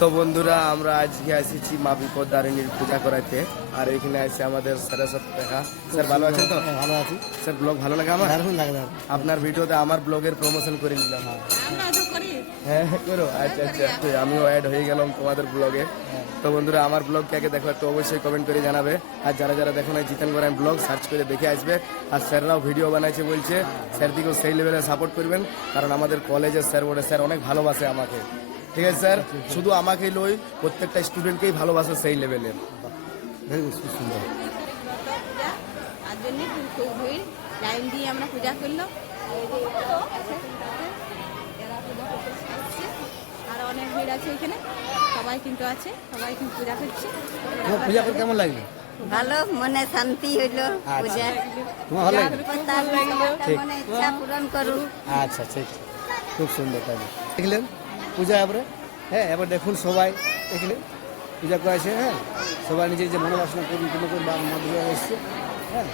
তো বন্ধুরা আমরা আজকে এসেছি মা বিপদদারিণীর পূজা করাইতে, আর এখানে আছে আমাদের স্যারের সাথে দেখা। স্যার ভালো আছেন তো? ভালো আছি। স্যার ব্লগ ভালো লাগে আমার? দারুণ লাগে। আপনার ভিডিওতে আমার ব্লগের প্রমোশন করে নিলাম। হ্যাঁ করো। আচ্ছা আচ্ছা, আমিও অ্যাড হয়ে গেলাম তোমাদের ব্লগে। তো বন্ধুরা আমার ব্লগ কে দেখো তো অবশ্যই কমেন্ট করে জানাবে, আর যারা যারা দেখো না জিতেন গরাম ব্লগ সার্চ করে দেখে আসবে। আর স্যাররাও ভিডিও বানাইছে বলছে, স্যার দিকেও সেই লেভেলে সাপোর্ট করবেন, কারণ আমাদের কলেজের স্যার বলে স্যার অনেক ভালোবাসে আমাকে। ঠিক আছে স্যার, শুধু আমাকেই লই, প্রত্যেকটা স্টুডেন্টকেই ভালোবাসে সেই লেভেলের। ভেরি গুড, খুব সুন্দর। তার জন্য খুব ভিড়, লাইন দিয়ে আমরা পূজা করলাম। আর অনেক ভিড় আছে এখানে, সবাই কিন্তু আছে, সবাই কিন্তু পূজা করছে। তোমার পূজা করে কেমন লাগলো? ভালো, মনে শান্তি হইলো। পূজা তোমার ভালো লাগলো? মনে ইচ্ছা পূরণ করুন। আচ্ছা ঠিক, খুব সুন্দর। তাহলে দেখলেন পূজা এবারে, হ্যাঁ এবার দেখুন সবাই দেখলেন পূজা করেছে। হ্যাঁ সবাই নিজের যে মনোবাসনা পূর্ণ করে মাধ্যমে এসছে। হ্যাঁ